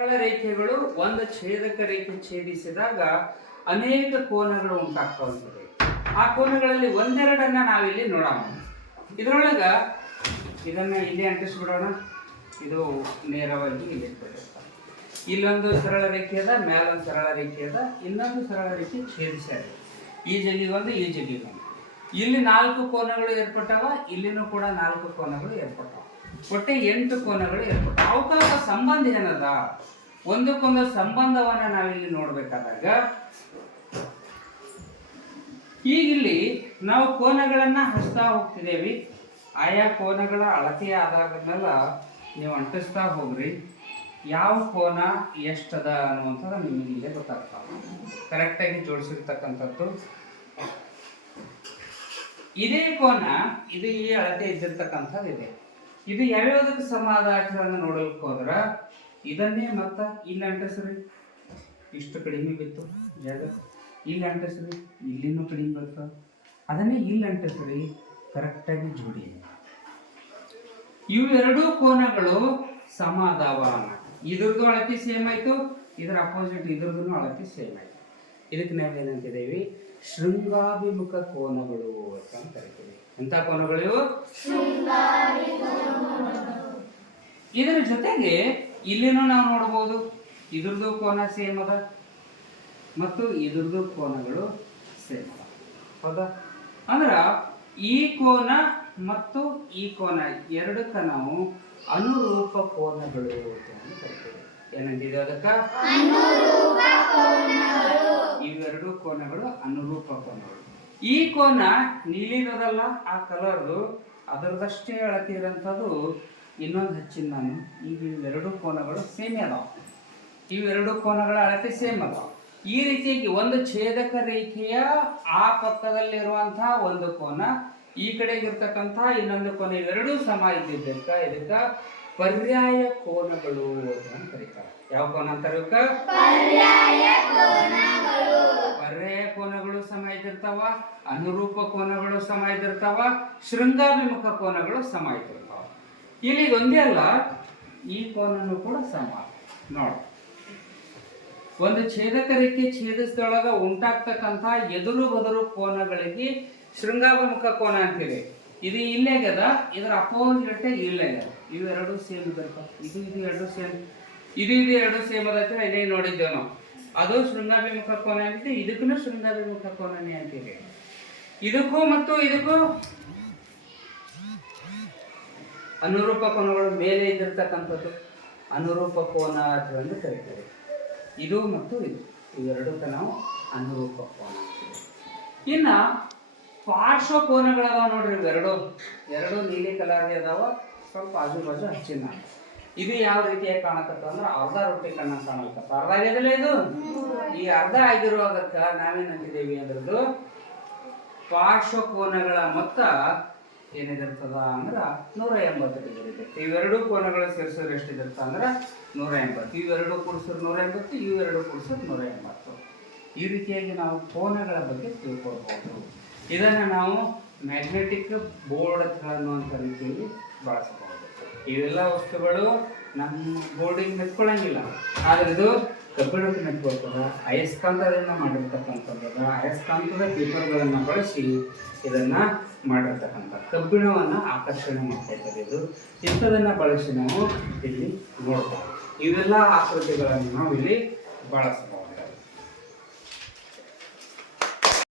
ಸರಳ ರೇಖೆಗಳು ಒಂದು ಛೇದಕ ರೇಖೆ ಛೇದಿಸಿದಾಗ ಅನೇಕ ಕೋನಗಳು ಉಂಟಾಗ್ತವೆ. ಆ ಕೋನಗಳಲ್ಲಿ ಒಂದೆರಡನ್ನ ನಾವಿಲ್ಲಿ ನೋಡೋಣ. ಇದರೊಳಗ ಇದನ್ನ ಇಲ್ಲಿ ಅಂಟಿಸ್ಬಿಡೋಣ. ಇದು ನೇರವಾಗಿ ಇಲ್ಲಿ ಇಲ್ಲೊಂದು ಸರಳ ರೇಖೆ ಅದ, ಮೇಲೊಂದು ಸರಳ ರೇಖೆ ಅದ, ಇನ್ನೊಂದು ಸರಳ ರೇಖೆ ಛೇದಿಸ್ಯಾರ. ಈ ಜಗಿಗೊಂದು ಈ ಜಗಿಗೊಂದು. ಇಲ್ಲಿ 4 ಕೋನಗಳು ಏರ್ಪಟ್ಟಾವ, ಇಲ್ಲಿನೂ ಕೂಡ 4 ಕೋನಗಳು ಏರ್ಪಟ್ಟಾವ. ಒಟ್ಟೆ 8 ಕೋನಗಳು ಏರ್ಪಟ್ಟಾವ. ಅವಕಾಶ ಸಂಬಂಧ ಏನದ? ಒಂದಕ್ಕೊಂದು ಸಂಬಂಧವನ್ನ ನಾವಿಲ್ಲಿ ನೋಡ್ಬೇಕಾದಾಗ ಈಗಿಲ್ಲಿ ನಾವು ಕೋನಗಳನ್ನ ಹಚ್ತಾ ಹೋಗ್ತಿದ್ದೇವೆ. ಆಯಾ ಕೋನಗಳ ಅಳತೆಯ ಆಧಾರದ ಮೇಲೆ ನೀವು ಅಂಟಿಸ್ತಾ ಹೋಗ್ರಿ. ಯಾವ ಕೋನ ಎಷ್ಟದ ಅನ್ನುವಂಥದ್ದು ನಿಮಗೆ ಇಲ್ಲೇ ಗೊತ್ತಾಗ್ತಾವೆ. ಕರೆಕ್ಟಾಗಿ ಜೋಡಿಸಿರ್ತಕ್ಕಂಥದ್ದು ಇದೇ ಕೋನ, ಇದು ಈ ಅಳತೆ ಇದ್ದಿರ್ತಕ್ಕಂಥದ್ದು ಇದೆ. ಇದು ಯಾವ್ಯಾವುದಕ್ಕೆ ಸಮ ಅದ ನೋಡಲಿಕ್ಕೆ ಹೋದ್ರ ಇದನ್ನೇ ಮತ್ತ ಇಲ್ಲಿ ಅಂಟಿಸ್ರಿ, ಇಷ್ಟು ಕಡಿಮೆ ಬಿತ್ತು ಜಾಗ. ಇಲ್ಲಿ ಅಂಟಿಸ್ರಿ, ಇಲ್ಲಿನೂ ಕಡಿಮೆ ಬರ್ತದೆ. ಅದನ್ನೇ ಇಲ್ಲಿ ಅಂಟಿಸ್ರಿ, ಕರೆಕ್ಟಾಗಿ ಜೋಡಿ. ಇವೆರಡೂ ಕೋನಗಳು ಸಮ ಅದಾವ. ಇದ್ರದ್ದು ಅಳತೆ ಸೇಮ್ ಆಯ್ತು, ಇದರ ಅಪೋಸಿಟ್ ಇದ್ರದ್ದು ಅಳತೆ ಸೇಮ್ ಆಯ್ತು. ಇದಕ್ಕೆ ನಾವು ಏನಂತಿದ್ದೇವೆ? ಶೃಂಗಾಭಿಮುಖ ಕೋನಗಳು ಅಂತ ಕರಿತೀವಿ. ಎಂಥ ಕೋನಗಳು? ಇದರ ಜೊತೆಗೆ ಇಲ್ಲಿನೂ ನಾವು ನೋಡ್ಬೋದು, ಇದ್ರದ್ದು ಕೋನ ಸೇಮ್ ಅದ ಮತ್ತು ಇದ್ರದ್ದು ಕೋನಗಳು ಸೇಮ್ ಅದ. ಹೌದಾ? ಅಂದ್ರ ಈ ಕೋನ ಮತ್ತು ಈ ಕೋನ ಎರಡಕ್ಕ ನಾವು ಅನುರೂಪ ಕೋನಗಳು ಅಂತ ಕರಿತೀವಿ. ಏನಂತಿದೆ ಅದಕ್ಕ? ಇವೆರಡು ಕೋನಗಳು ಅನುರೂಪ ಕೋನಗಳು. ಈ ಕೋನ ನೀಲಿದಲ್ಲ, ಆ ಕಲರ್ದು ಅದರದಷ್ಟೇ ಅಳತೆ ಇರೋಂಥದ್ದು ಇನ್ನೊಂದು ಹಚ್ಚಿನ ನಾನು. ಈಗ ಇವೆರಡು ಕೋನಗಳು ಸೇಮ್ ಅದಾವ. ಇವೆರಡು ಕೋನಗಳ ಅಳತೆ ಸೇಮ್ ಅದಾವ. ಈ ರೀತಿಯಾಗಿ ಒಂದು ಛೇದಕ ರೇಖೆಯ ಆ ಪಕ್ಕದಲ್ಲಿರುವಂತಹ ಒಂದು ಕೋನ, ಈ ಕಡೆಗಿರ್ತಕ್ಕಂಥ ಇನ್ನೊಂದು ಕೋನ, ಇವೆರಡೂ ಸಮ ಇದ್ದಿದ್ದಕ್ಕ ಇದಕ್ಕ ಪರ್ಯಾಯ ಕೋನಗಳು ಅಂತ ಕರೀತಾರೆ. ಯಾವ ಕೋನ ಅಂತಾರೆ? ಪರ್ಯಾಯ ಕೋನಗಳು ಸಮ ಇದ್ದಿರ್ತಾವ, ಅನುರೂಪ ಕೋನಗಳು ಸಮ ಇದ್ದಿರ್ತಾವ, ಶೃಂಗಾಭಿಮುಖ ಕೋನಗಳು ಸಮ ಇದ್ದಿರ್ತಾವ. ಇಲ್ಲಿ ಒಂದೇ ಅಲ್ಲ, ಈ ಕೋನನು ಕೂಡ ಸಮ. ನೋಡಿ, ಒಂದು ಛೇದಕ ರೇಖೆ ಛೇದಿಸಿದೊಳಗ ಉಂಟಾಗ್ತಕ್ಕಂಥ ಎದುರು ಬದರು ಕೋನಗಳಿಗೆ ಶೃಂಗಾಭಿಮುಖ ಕೋನ ಅಂತೀವಿ. ಇದು ಇಲ್ಲೇಗದ, ಇದರ ಅಪೋಸಿಟ್ ಇಲ್ಲೇಗದ. ಇವೆರಡು ಸೇಮ್ ಇದ್ದಿರ್ತಾವ. ಇದು ಎರಡು ಸೇಮ್, ಇದು ಎರಡು ಸೇಮ್ ಅದಕ್ಕೆ ಇದೇ ನೋಡಿದ್ದೇವೆ ನಾವು. ಅದು ಶೃಂಗಾಭಿಮುಖ ಕೋನ ಅಂತಿದೆ, ಇದಕ್ಕೂ ಶೃಂಗಾಭಿಮುಖ ಕೋನನೇ ಅಂತೀವಿ. ಇದಕ್ಕೂ ಮತ್ತು ಇದಕ್ಕೂ ಅನುರೂಪ ಕೋನಗಳು ಮೇಲೆ ಇದ್ದಿರ್ತಕ್ಕಂಥದ್ದು ಅನುರೂಪ ಕೋನ ಅಂತ ಕರೀತಾರೆ. ಇದು ಮತ್ತು ಇದು, ಇವೆರಡಕ್ಕೆ ನಾವು ಅನುರೂಪ ಕೋನ. ಇನ್ನ ಪಾರ್ಶ್ವ ಕೋನಗಳದಾವ ನೋಡ್ರಿ. ಎರಡು ನೀಲಿ ಕಲರ್ಗೆ ಅದಾವ, ಸ್ವಲ್ಪ ಆಜು ಬಾಜು ಹಚ್ಚಿನ. ಇದು ಯಾವ ರೀತಿಯಾಗಿ ಕಾಣಕತ್ತ ಅಂದ್ರೆ ಅರ್ಧ ರೊಟ್ಟಿ ಕಣ್ಣ ಕಾಣಕತ್ತ. ಅರ್ಧ ಆಗ್ಯದಲ್ಲ ಇದು. ಈ ಅರ್ಧ ಆಗಿರುವುದಕ್ಕೆ ನಾವೇನಂತಿದ್ದೇವೆ ಅಂದ್ರದ್ದು ಪಾರ್ಶ್ವ ಕೋನಗಳ ಮೊತ್ತ ಏನಿದಿರ್ತದ ಅಂದ್ರೆ 180 ಡಿಗ್ರಿ ಇರುತ್ತೆ. ಇವೆರಡು ಕೋನಗಳು ಸೇರಿಸಿದ್ರೆ ಎಷ್ಟಿದಿರ್ತ ಅಂದ್ರೆ 180. ಇವೆರಡು ಕೂಡಿಸಿದ್ರೆ 180, ಇವೆರಡು ಕೂಡಿಸಿದ್ರೆ 180. ಈ ರೀತಿಯಾಗಿ ನಾವು ಕೋನಗಳ ಬಗ್ಗೆ ತಿಳ್ಕೊಳ್ಬಹುದು. ಇದನ್ನು ನಾವು ಮ್ಯಾಗ್ನೆಟಿಕ್ ಬೋರ್ಡ್ ಅನ್ನುವಂಥ ರೀತಿಯಲ್ಲಿ ಬಳಸಬಹುದು. ಇವೆಲ್ಲ ವಸ್ತುಗಳು ನಮ್ಮ ಬೋರ್ಡಿಗೆ ಮೆತ್ಕೊಳ್ಳಂಗಿಲ್ಲ, ಆದರೆ ಇದು ಕಬ್ಬಿಣಕ್ಕೆ ಮೆತ್ಕೊಳ್ತದ. ಅಯಸ್ಕಾಂತದಿಂದ ಮಾಡಿರ್ತಕ್ಕಂಥದ್ದು, ಅಯಸ್ಕಾಂತದ ಪೇಪರ್ಗಳನ್ನು ಬಳಸಿ ಇದನ್ನ ಮಾಡಿರ್ತಕ್ಕಂಥ ಕಬ್ಬಿಣವನ್ನು ಆಕರ್ಷಣೆ ಮಾಡ್ಕೊಳ್ತದೆ. ಇದು ಇಂಥದನ್ನು ಬಳಸಿ ನಾವು ಇಲ್ಲಿ ನೋಡ್ಬೋದು. ಇವೆಲ್ಲ ಆಕೃತಿಗಳನ್ನು ನಾವು ಇಲ್ಲಿ ಬಳಸಬಹುದು.